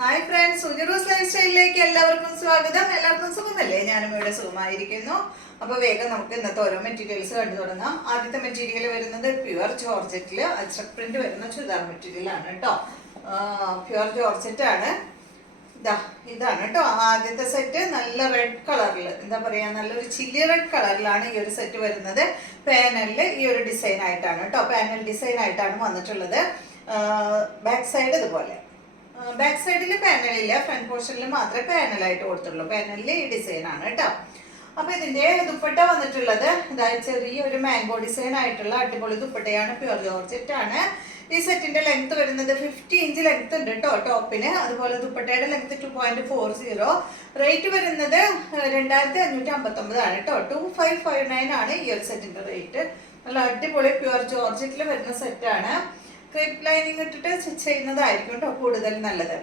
Hi friends, സുജറൂസ് life സ്റ്റൈലിലേക്ക് എല്ലാവർക്കും സ്വാഗതം. എല്ലാവർക്കും സുഖമല്ലേ? ഞാനും ഇവിടെ സുഖമായിരിക്കുന്നു. അപ്പോൾ വേഗം നമുക്ക് ഇന്നത്തെ ഓരോ മെറ്റീരിയൽസ് കണ്ടു തുടങ്ങാം. ആദ്യത്തെ മെറ്റീരിയൽ വരുന്നത് പ്യുവർ ജോർജറ്റിൽ അജ്രക് പ്രിന്റ് വരുന്ന ചുരിദാർ മെറ്റീരിയൽ ആണ് കേട്ടോ. പ്യുവർ ജോർജറ്റ് ആണ്. ഇതാണ് കേട്ടോ ആദ്യത്തെ സെറ്റ്. നല്ല റെഡ് കളറിൽ, എന്താ പറയാ, നല്ലൊരു ചില്ലി റെഡ് കളറിലാണ് ഈ ഒരു സെറ്റ് വരുന്നത്. പാനലിൽ ഈ ഒരു ഡിസൈൻ ആയിട്ടാണ് കേട്ടോ, പാനൽ ഡിസൈൻ ആയിട്ടാണ് വന്നിട്ടുള്ളത്. ബാക്ക് സൈഡ് ഇതുപോലെ, ബാക്ക് സൈഡിൽ പാനലില്ല, ഫ്രണ്ട് പോർഷനിൽ മാത്രമേ പാനലായിട്ട് കൊടുത്തുള്ളൂ. പാനലിൽ ഈ ഡിസൈൻ ആണ് കേട്ടോ. അപ്പൊ ഇതിന്റെ ദുപ്പട്ട വന്നിട്ടുള്ളത് ചെറിയൊരു മാംഗോ ഡിസൈൻ ആയിട്ടുള്ള അടിപൊളി ദുപ്പട്ടയാണ്. പ്യുവർ ജോർജറ്റ് ആണ്. ഈ സെറ്റിന്റെ ലെങ്ത് വരുന്നത് 50 ഇഞ്ച് ലെങ്ത് ഉണ്ട് കേട്ടോ ടോപ്പിന്. അതുപോലെ ദുപ്പട്ടയുടെ ലെങ്ത് 2.40. റേറ്റ് വരുന്നത് 2559 ആണ് കേട്ടോ. 2559 ആണ് ഈ ഒരു സെറ്റിന്റെ റേറ്റ്. നല്ല അടിപൊളി പ്യുവർ ജോർജറ്റിൽ വരുന്ന സെറ്റാണ്. ക്രേപ്പ് ലൈനിങ് ഇട്ടിട്ട് സ്റ്റിച്ച് ചെയ്യുന്നതായിരിക്കും കേട്ടോ കൂടുതൽ നല്ലത്.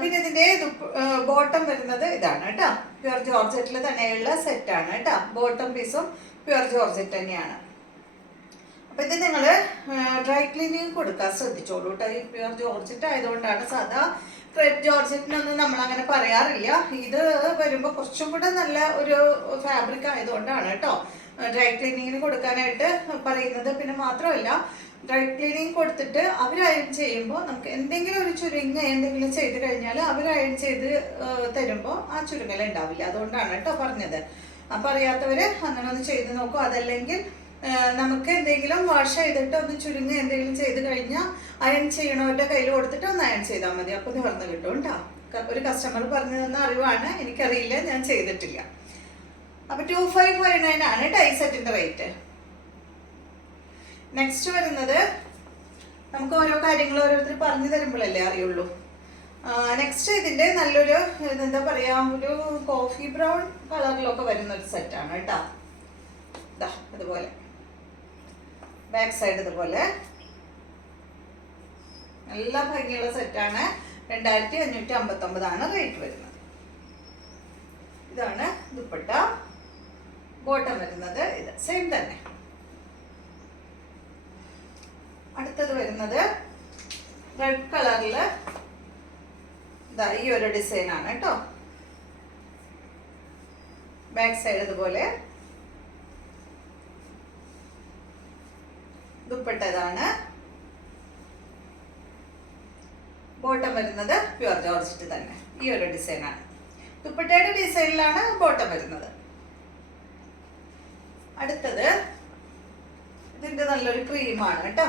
പിന്നെ ഇതിന്റെ ബോട്ടം വരുന്നത് ഇതാണ് കേട്ടോ. പ്യുവർ ജോർജറ്റിൽ തന്നെയുള്ള സെറ്റാണ് കേട്ടോ. ബോട്ടം പീസും പ്യുവർ ജോർജറ്റ് തന്നെയാണ്. അപ്പൊ ഇത് നിങ്ങൾ ഡ്രൈ ക്ലീനിങ് കൊടുക്കാൻ ശ്രദ്ധിച്ചോളൂ കേട്ടോ. ഈ പ്യുവർ ജോർജറ്റ് ആയതുകൊണ്ടാണ്, സാധാ ക്രേപ്പ് ജോർജറ്റിനൊന്നും നമ്മൾ അങ്ങനെ പറയാറില്ല. ഇത് വരുമ്പോൾ കുറച്ചും കൂടെ നല്ല ഒരു ഫാബ്രിക് ആയതുകൊണ്ടാണ് കേട്ടോ ഡ്രൈ ക്ലീനിങ്ങിന് കൊടുക്കാനായിട്ട് പറയുന്നത്. പിന്നെ മാത്രമല്ല, ഡ്രൈ ക്ലീനിങ് കൊടുത്തിട്ട് അവർ അയൺ ചെയ്യുമ്പോൾ നമുക്ക് എന്തെങ്കിലും ഒരു ചുരുങ്ങ എന്തെങ്കിലും ചെയ്ത് കഴിഞ്ഞാൽ അവർ അയൺ ചെയ്ത് തരുമ്പോൾ ആ ചുരുങ്ങൽ ഉണ്ടാവില്ല. അതുകൊണ്ടാണ് കേട്ടോ പറഞ്ഞത്. അപ്പം അറിയാത്തവർ അങ്ങനെ ഒന്ന് ചെയ്ത് നോക്കും. അതല്ലെങ്കിൽ നമുക്ക് എന്തെങ്കിലും വാഷ് ചെയ്തിട്ട് ഒന്ന് ചുരുങ്ങ എന്തെങ്കിലും ചെയ്ത് കഴിഞ്ഞാൽ അയൺ ചെയ്യണവരുടെ കയ്യിൽ കൊടുത്തിട്ട് ഒന്ന് അയൺ ചെയ്താൽ മതി. അപ്പോൾ നിവർന്ന് കിട്ടും കേട്ടോ. ഒരു കസ്റ്റമർ പറഞ്ഞു തന്ന അറിവാണ്, എനിക്കറിയില്ല, ഞാൻ ചെയ്തിട്ടില്ല. അപ്പോൾ 2559 ആണ് ടൈ സെറ്റിന്റെ റേറ്റ്. നെക്സ്റ്റ് വരുന്നത്, നമുക്ക് ഓരോ കാര്യങ്ങൾ ഓരോരുത്തർ പറഞ്ഞു തരുമ്പോഴല്ലേ അറിയുള്ളൂ. നെക്സ്റ്റ് ഇതിന്റെ നല്ലൊരു എന്താ പറയാ, ഒരു കോഫി ബ്രൗൺ കളറിലൊക്കെ വരുന്ന ഒരു സെറ്റാണ് കേട്ടോ. അതുപോലെ ബാക്ക് സൈഡ് ഇതുപോലെ നല്ല ഭംഗിയുള്ള സെറ്റാണ്. 2559 ആണ് റേറ്റ് വരുന്നത്. ഇതാണ് ദുപ്പട്ട. ബോട്ടം വരുന്നത് ഇത് സെയിം തന്നെ. അടുത്തത് വരുന്നത് റെഡ് കളറില് ഈ ഒരു ഡിസൈൻ ആണ് കേട്ടോ. ബാക്ക് സൈഡ് ഇതുപോലെ, ദുപ്പട്ട ഇതാണ്. ബോട്ടം വരുന്നത് പ്യുവർ ജോർജറ്റ് തന്നെ, ഈ ഒരു ഡിസൈൻ ആണ്. ദുപ്പട്ടയുടെ ഡിസൈനിലാണ് ബോട്ടം വരുന്നത്. അടുത്തത് ഇതിന്റെ നല്ലൊരു ക്രീമാണ് കേട്ടോ.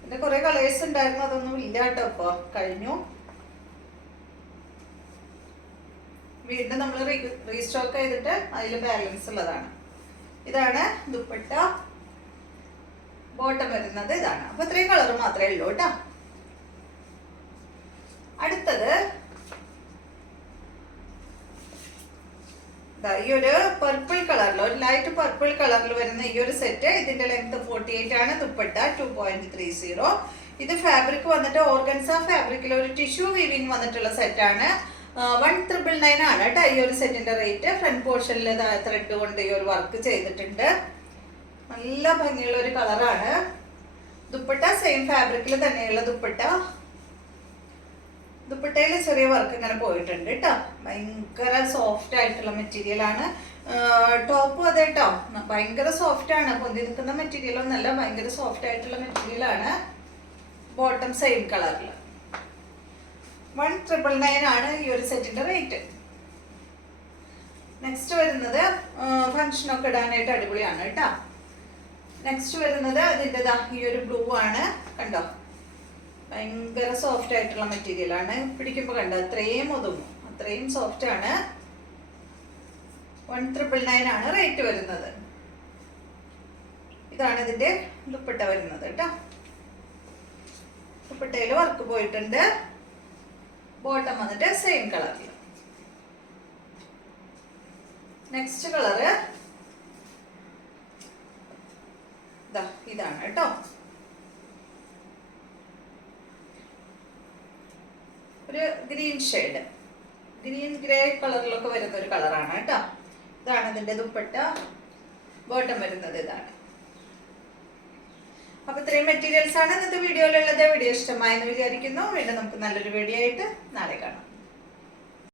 പിന്നെ കുറെ കളേഴ്സ് ഉണ്ടായിരുന്നു, അതൊന്നും ഇല്ല കേട്ടോ, ഇപ്പൊ കഴിഞ്ഞു. വീണ്ടും നമ്മൾ റീസ്റ്റോക്ക് ചെയ്തിട്ട് അതിൽ ബാലൻസ് ഉള്ളതാണ്. ഇതാണ് ദുപ്പട്ട. ബോട്ടം വരുന്നത് ഇതാണ്. അപ്പൊ ഇത്രയും കളർ മാത്രമേ ഉള്ളൂ കേട്ടോ. അടുത്തത് ഈ ഒരു പർപ്പിൾ കളറിൽ, ഒരു ലൈറ്റ് പർപ്പിൾ കളറിൽ വരുന്ന ഈ ഒരു സെറ്റ്. ഇതിന്റെ ലെങ്ത് 48 ആണ്. ദുപ്പട്ട 2.30. ഇത് ഫാബ്രിക് വന്നിട്ട് ഓർഗൻസ ഫാബ്രിക്കിൽ ഒരു ടിഷ്യൂ വീവിങ് വന്നിട്ടുള്ള സെറ്റാണ്. 1999 ആണ് കേട്ടോ ഈ ഒരു സെറ്റിന്റെ റേറ്റ്. ഫ്രണ്ട് പോർഷനിൽ ത്രെഡ് കൊണ്ട് ഈ ഒരു വർക്ക് ചെയ്തിട്ടുണ്ട്. നല്ല ഭംഗിയുള്ള ഒരു കളറാണ്. ദുപ്പട്ട സെയിം ഫാബ്രിക്കിൽ തന്നെയുള്ള ദുപ്പട്ട. ദുപ്പട്ടയിൽ ചെറിയ വർക്ക് ഇങ്ങനെ പോയിട്ടുണ്ട് കേട്ടോ. ഭയങ്കര സോഫ്റ്റ് ആയിട്ടുള്ള മെറ്റീരിയൽ ആണ്. ടോപ്പും അതെ കേട്ടോ, ഭയങ്കര സോഫ്റ്റ് ആണ്. പൊന്തി നിൽക്കുന്ന മെറ്റീരിയൽ ഒന്നല്ല, ഭയങ്കര സോഫ്റ്റ് ആയിട്ടുള്ള മെറ്റീരിയൽ ആണ്. ബോട്ടം സെയിം കളറിൽ 1999 ആണ് ഈ ഒരു സെറ്റിന്റെ റേറ്റ്. നെക്സ്റ്റ് വരുന്നത് ഫംഗ്ഷനൊക്കെ ഇടാനായിട്ട് അടിപൊളിയാണ് കേട്ടോ. നെക്സ്റ്റ് വരുന്നത് അതിൻ്റെ ഈ ഒരു ബ്ലൂ ആണ്. കണ്ടോ, ഭയങ്കര സോഫ്റ്റ് ആയിട്ടുള്ള മെറ്റീരിയൽ ആണ്. പിടിക്കുമ്പോൾ കണ്ടോ, അത്രയും ഒതുങ്ങും, അത്രയും സോഫ്റ്റ് ആണ്. 1999 ആണ് റേറ്റ് വരുന്നത്. ഇതാണ് ഇതിന്റെ ദുപ്പട്ട വരുന്നത് കേട്ടോ. ദുപ്പട്ടയിൽ വർക്ക് പോയിട്ടുണ്ട്. ബോട്ടം വന്നിട്ട് സെയിം കളറിൽ. നെക്സ്റ്റ് കളറ് ഇതാണ് കേട്ടോ. ഒരു ഗ്രീൻ ഷെയ്ഡ്, ഗ്രീൻ ഗ്രേ കളറിലൊക്കെ വരുന്ന ഒരു കളറാണ് കേട്ടോ. ഇതാണ് ഇതിന്റെ ദുപ്പട്ട. ബോട്ടം വരുന്നത് ഇതാണ്. അപ്പൊ ഇത്രയും മെറ്റീരിയൽസ് ആണ് ഇന്നത്തെ വീഡിയോയിലുള്ളത്. വീഡിയോ ഇഷ്ടമായെന്ന് വിചാരിക്കുന്നു. വീണ്ടും നമുക്ക് നല്ലൊരു വീഡിയോ ആയിട്ട് നാളെ കാണാം.